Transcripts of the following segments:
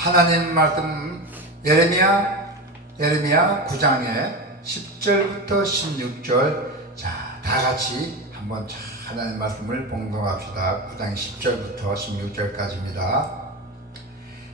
하나님 말씀 예레미야 9장에 10절부터 16절. 자, 다 같이 한번 하나님 말씀을 봉독합시다. 9장 10절부터 16절까지입니다.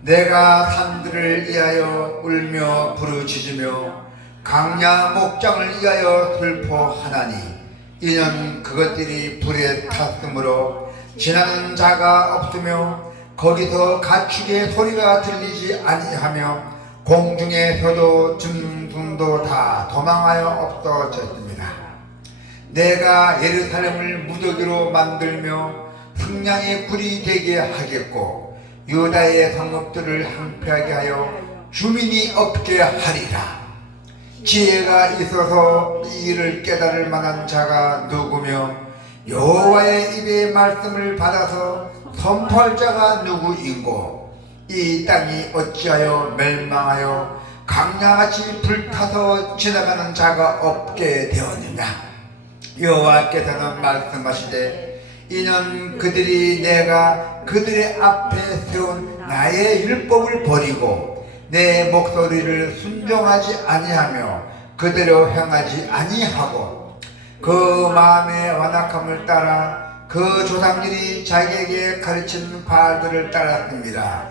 내가 산들을 위하여 울며 부르짖으며 강야 목장을 위하여 슬퍼하나니 이는 그것들이 불에 탔으므로 지나는 자가 없으며 거기서 가축의 소리가 들리지 아니하며 공중에서도 짐승도 다 도망하여 없어졌습니다. 내가 예루살렘을 무더기로 만들며 승냥의 굴이 되게 하겠고 유다의 성읍들을 황폐하게 하여 주민이 없게 하리라. 지혜가 있어서 이 일을 깨달을 만한 자가 누구며 여호와의 입의 말씀을 받아서 선포할 자가 누구인고 이 땅이 어찌하여 멸망하여 강야같이 불타서 지나가는 자가 없게 되었느냐. 여호와께서는 말씀하시되 이는 그들이 내가 그들의 앞에 세운 나의 율법을 버리고 내 목소리를 순종하지 아니하며 그대로 행하지 아니하고 그 마음의 완악함을 따라 그 조상들이 자기에게 가르친 바알들을 따랐습니다.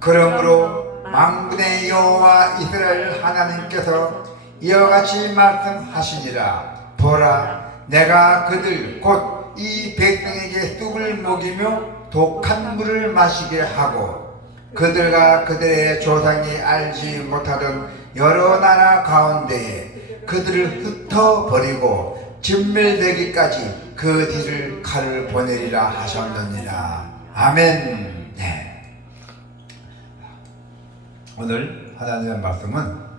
그러므로 만군의 여호와 이스라엘 하나님께서 이와 같이 말씀하시니라. 보라, 내가 그들 곧 이 백성에게 쑥을 먹이며 독한 물을 마시게 하고 그들과 그들의 조상이 알지 못하던 여러 나라 가운데에 그들을 흩어버리고 진멸되기까지 그 뒤를 칼을 보내리라 하셨느니라. 아멘. 네. 오늘 하나님의 말씀은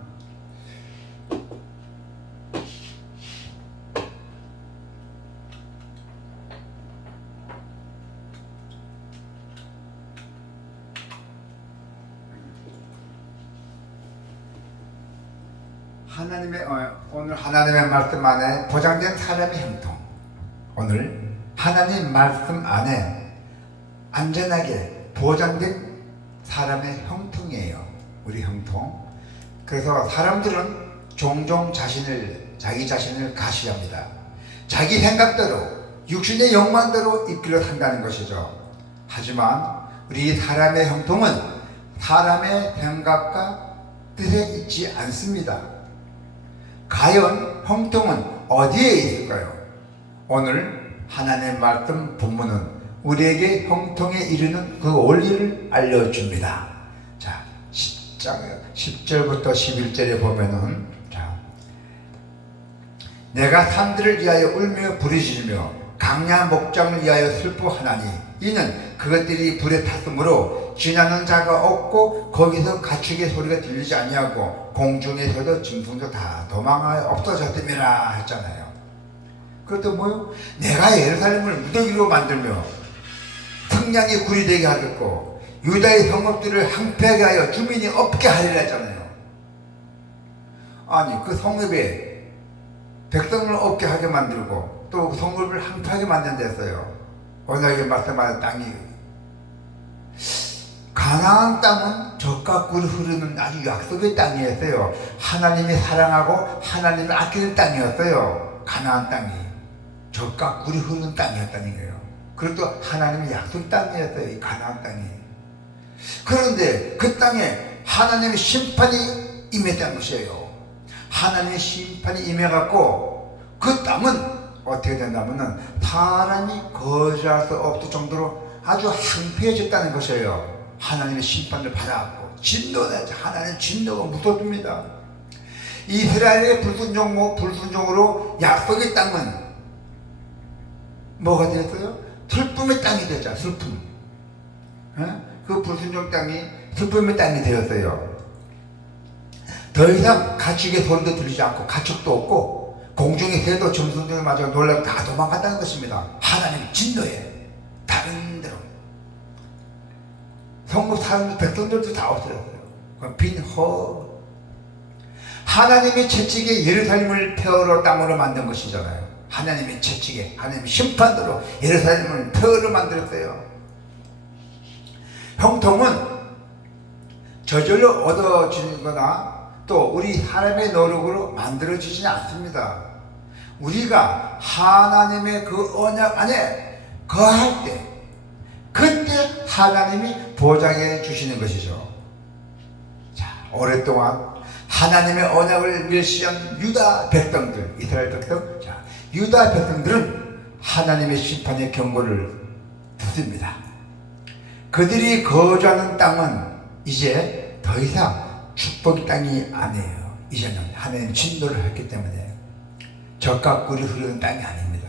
오늘 하나님의 말씀 안에 보장된 사람의 형통. 오늘 하나님 말씀 안에 안전하게 보장된 사람의 형통이에요. 우리 형통. 그래서 사람들은 종종 자기 자신을 가시합니다. 자기 생각대로 육신의 욕망대로 이끌어 산다는 것이죠. 하지만 우리 사람의 형통은 사람의 생각과 뜻에 있지 않습니다. 과연 형통은 어디에 있을까요? 오늘 하나님의 말씀 본문은 우리에게 형통에 이르는 그 원리를 알려줍니다. 자, 10절부터 11절에 보면은, 자, 내가 산들을 위하여 울며 부르짖으며 강야 목장을 위하여 슬퍼하나니 이는 그것들이 불에 탔으므로 지나는 자가 없고 거기서 가축의 소리가 들리지 아니하고 공중에서도 짐승도 다 도망하여 없어졌음이라 했잖아요. 그것도 뭐요? 내가 예루살렘을 무더기로 만들며 승냥의 굴이 되게 하겠고 유다의 성읍들을 황폐하게 하여 주민이 없게 하리라 했잖아요. 아니 그 성읍에 백성을 없게 하게 만들고 또 그 성읍을 황폐하게 만든다 했어요. 오늘에게 말씀하는 땅이 가나안 땅은 젖과 꿀이 흐르는 아주 약속의 땅이었어요. 하나님이 사랑하고 하나님을 아끼는 땅이었어요. 가나안 땅이 젖과 꿀이 흐르는 땅이었다는 거예요. 그리고 또 하나님의 약속 땅이었어요. 이 가나안 땅이. 그런데 그 땅에 하나님의 심판이 임했다는 것이에요. 하나님의 심판이 임해갖고 그 땅은 어떻게 된다면은 사람이 거주할 수 없을 정도로 아주 황폐해졌다는 것이에요. 하나님의 심판을 받아갖고 하나님의 진노가 무섭습니다. 이스라엘의 불순종으로 약속의 땅은 뭐가 되었어요? 슬픔의 땅이 되었죠. 슬픔. 그 불순종 땅이 슬픔의 땅이 되었어요. 더 이상 가축의 소리도 들리지 않고 가축도 없고 공중의 새도 점순종을 맞아 놀라고 다 도망간다는 것입니다. 하나님 진노에 다른 데로 성읍 사람 백성들도 다 없어졌어요. 빈 허. 하나님의 채찍에 예루살렘을 폐허로 땅으로 만든 것이잖아요. 하나님의 채찍에 하나님의 심판으로 예루살렘을 폐허로 만들었어요. 형통은 저절로 얻어지는 거나 또 우리 사람의 노력으로 만들어지지는 않습니다. 우리가 하나님의 그 언약 안에 거할 때 그때 하나님이 보장해 주시는 것이죠. 자, 오랫동안 하나님의 언약을 멸시한 유다 백성들, 이스라엘 백성, 자, 유다 백성들은 하나님의 심판의 경고를 듣습니다. 그들이 거주하는 땅은 이제 더 이상 축복의 땅이 아니에요. 이제는 하나님 진노를 했기 때문에 젖과 꿀이 흐르는 땅이 아닙니다.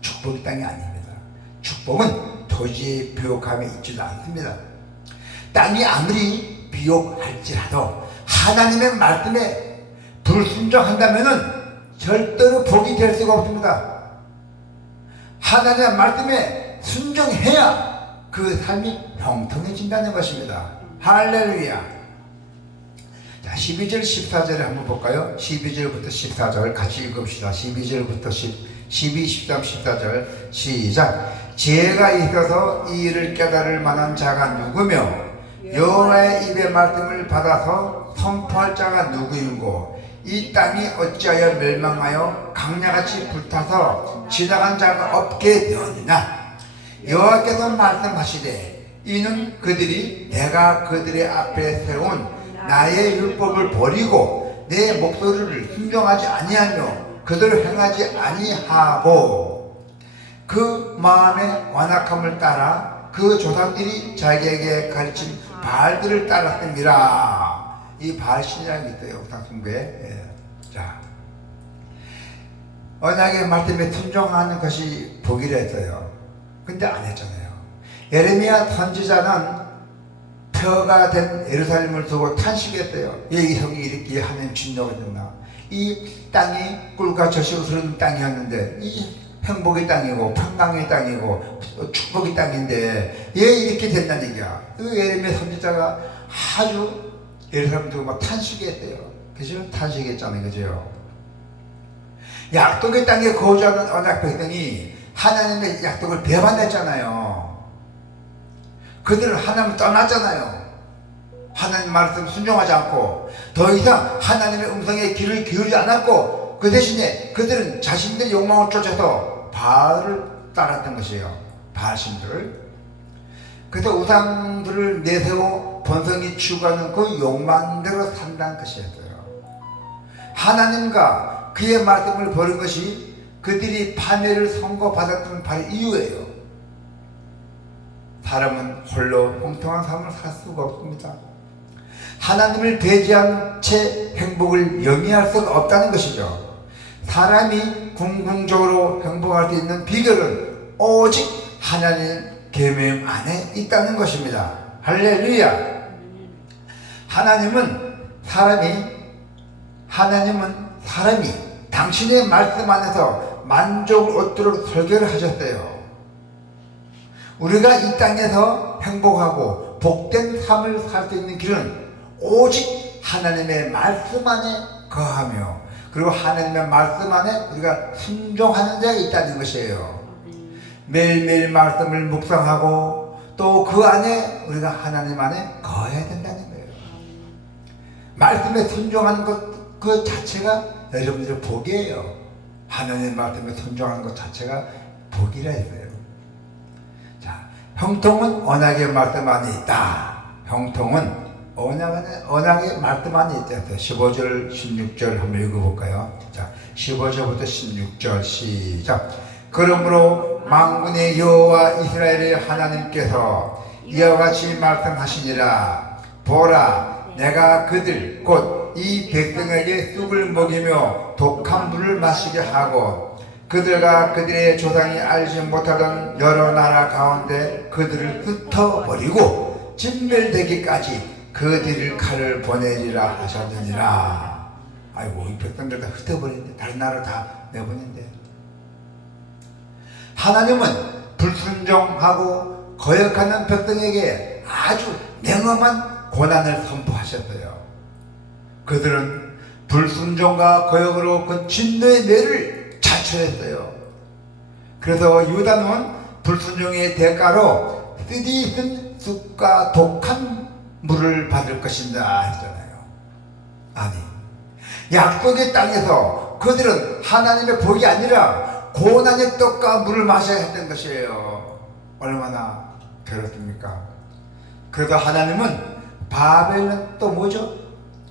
축복의 땅이 아닙니다. 축복은 토지의 비옥함에 있지도 않습니다. 땅이 아무리 비옥할지라도 하나님의 말씀에 불순종한다면 절대로 복이 될 수가 없습니다. 하나님의 말씀에 순종해야 그 삶이 형통해진다는 것입니다. 할렐루야. 자, 12절 14절을 한번 볼까요? 12절부터 14절 같이 읽읍시다. 12절부터 12, 13, 14절 시작. 지혜가 있어서 이 일을 깨달을 만한 자가 누구며 여호와의 입의 말씀을 받아서 선포할 자가 누구인고 이 땅이 어찌하여 멸망하여 강야같이 불타서 지나간 자가 없게 되었느냐. 여호와께서 말씀하시되 이는 그들이 내가 그들의 앞에 세운 나의 율법을 버리고 내 목소리를 순종하지 아니하며 그들을 행하지 아니하고 그 마음의 완악함을 따라 그 조상들이 자기에게 가르친 바알들을 따랐습니다. 이 바알 신앙이 있어요. 우상숭배. 자, 언약의 말씀에 순종하는 것이 복이라 했어요. 근데 안 했잖아요. 예레미야 선지자는 표가 된 예루살렘을 두고 탄식했어요. 이 성이 이렇게 하면 진노가 됐나. 이 땅이 꿀과 젖이 흐르는 땅이었는데 이 행복의 땅이고 평강의 땅이고 축복의 땅인데 왜 이렇게 됐다는 얘기야. 그 예레미야 선지자가 아주 예루살렘 두고 막 탄식했대요. 그죠? 탄식했잖아요. 그죠? 약속의 땅에 거주하는 언약 백성이 하나님의 약속을 배반했잖아요. 그들은 하나님을 떠났잖아요. 하나님 말씀 순종하지 않고 더 이상 하나님의 음성에 귀를 기울이지 않았고 그 대신에 그들은 자신들의 욕망을 쫓아서 바알을 따랐던 것이에요. 바알신들을. 그래서 우상들을 내세워 번성이 추구하는 그 욕망대로 산다는 것이었어요. 하나님과 그의 말씀을 버린 것이 그들이 파멸을 선고받았던 바로 이유예요. 사람은 홀로 형통한 삶을 살 수가 없습니다. 하나님을 배제한 채 행복을 영위할 수가 없다는 것이죠. 사람이 궁극적으로 행복할 수 있는 비결은 오직 하나님 계명 안에 있다는 것입니다. 할렐루야. 하나님은 사람이 당신의 말씀 안에서 만족을 얻도록 설계를 하셨어요. 우리가 이 땅에서 행복하고 복된 삶을 살 수 있는 길은 오직 하나님의 말씀 안에 거하며 그리고 하나님의 말씀 안에 우리가 순종하는 자가 있다는 것이에요. 매일매일 말씀을 묵상하고 또 그 안에 우리가 하나님 안에 거해야 된다는 거예요. 말씀에 순종하는 것 그 자체가 여러분들의 복이에요. 하나님 말씀에 순종하는 것 자체가 복이라 했어요. 자, 형통은 언약의 말씀 안에 있다. 형통은 언약의 말씀 안에 있다. 15절, 16절 한번 읽어볼까요? 자, 15절부터 16절 시작. 그러므로 만군의 여호와 이스라엘의 하나님께서 이와 같이 말씀하시니라. 보라, 내가 그들 곧 이 백성에게 쑥을 먹이며 독한 물을 마시게 하고 그들과 그들의 조상이 알지 못하던 여러 나라 가운데 그들을 흩어버리고 진멸되기까지 그들을 칼을 보내리라 하셨느니라. 아이고, 이 백성들 다 흩어버리는데 다른 나라 다 내보낸대. 하나님은 불순종하고 거역하는 백성에게 아주 냉엄한 고난을 선포하셨어요. 그들은 불순종과 거역으로 그 진노의 매를 자초했어요. 그래서 유다는 불순종의 대가로 쓰디쓴 쑥과 독한 물을 받을 것인가 했잖아요. 아니, 약속의 땅에서 그들은 하나님의 복이 아니라 고난의 떡과 물을 마셔야 했던 것이에요. 얼마나 괴롭습니까? 그래서 하나님은 바벨은 또 뭐죠?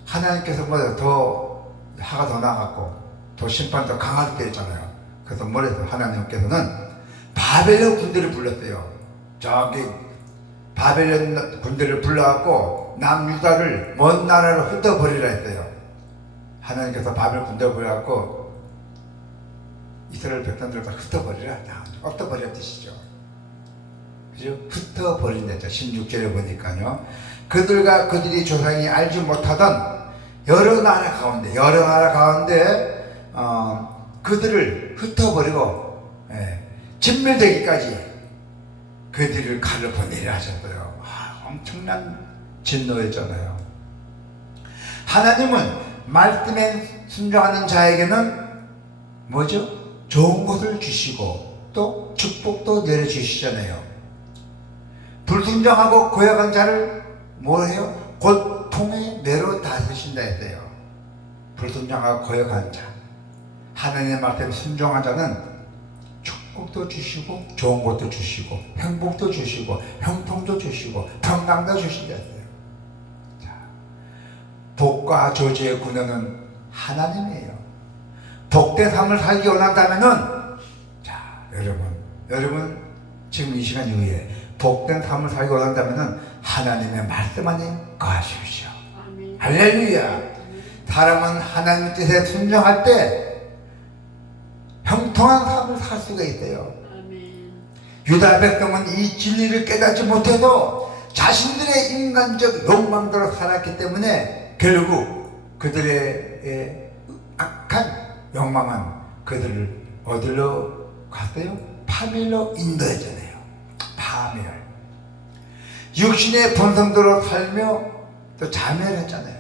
하나님께서 뭐죠? 더 화가 더 나갔고 더 심판 더 강하게 했잖아요. 그래서 뭐래서 하나님께서는 바벨론 군대를 불렀어요. 저기 바벨론 군대를 불러갖고 남유다를 먼 나라로 흩어버리라 했어요. 하나님께서 바벨 군대를 불러갖고 이스라엘 백성들을 다 흩어버리라, 엎어버리라 뜻이죠. 그죠? 흩어버린다. 16절에 보니까요. 그들과 그들이 조상이 알지 못하던 여러 나라 가운데 그들을 흩어버리고 진멸되기까지 그들을 칼로 보내려 하셨어요. 엄청난 진노였잖아요. 하나님은 말씀에 순종하는 자에게는 뭐죠? 좋은 것을 주시고 또 축복도 내려주시잖아요. 불순종하고 고약한 자를 뭐해요? 고통의 매로 다스신다 했어요. 불순종하고 고약한 자, 하나님의 말씀에 순종한 자는 축복도 주시고 좋은 것도 주시고 행복도 주시고 형통도 주시고 평강도 주신다 했어요. 자, 복과 저주의 군원은 하나님이에요. 복된 삶을 살기 원한다면은, 자, 여러분 지금 이 시간 이후에 복된 삶을 살기 원한다면은 하나님의 말씀 안에 거하십시오. 아멘. 할렐루야. 사람은 하나님 뜻에 순종할 때 형통한 삶을 살 수가 있어요. 아멘. 유다 백성은 이 진리를 깨닫지 못해도 자신들의 인간적 욕망대로 살았기 때문에 결국 그들의 악한 욕망은 그들을 어디로 갔어요? 파멸로 인도했잖아요. 파멸. 육신의 본성대로 살며 또 자멸했잖아요.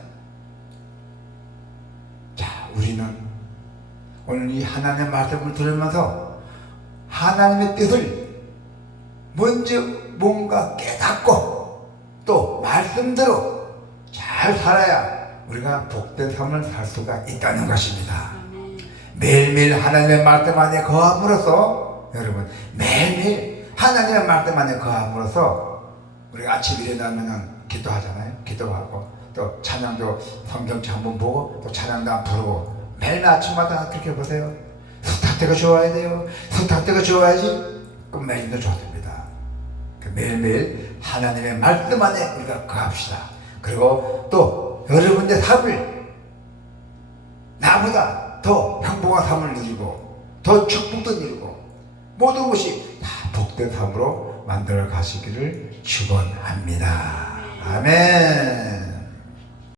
자, 우리는 오늘 이 하나님의 말씀을 들으면서 하나님의 뜻을 먼저 뭔가 깨닫고 또 말씀대로 잘 살아야 우리가 복된 삶을 살 수가 있다는 것입니다. 매일매일 하나님의 말씀 안에 거함으로써, 여러분, 매일매일 하나님의 말씀 안에 거함으로써 우리가 아침 일어나면 기도하잖아요. 기도하고 또 찬양도 성경책 한번 보고 또 찬양도 한번 부르고 매일 아침마다 그렇게 보세요. 스타트가 좋아야 돼요. 스타트가 좋아야지 끝맺음도 좋습니다. 매일매일 하나님의 말씀 안에 우리가 거합시다. 그리고 또 여러분의 삶을 나보다 더 행복한 삶을 누리고 더 축복도 누리고 모든 것이 다 복된 삶으로 만들어 가시기를 축원합니다. 아멘.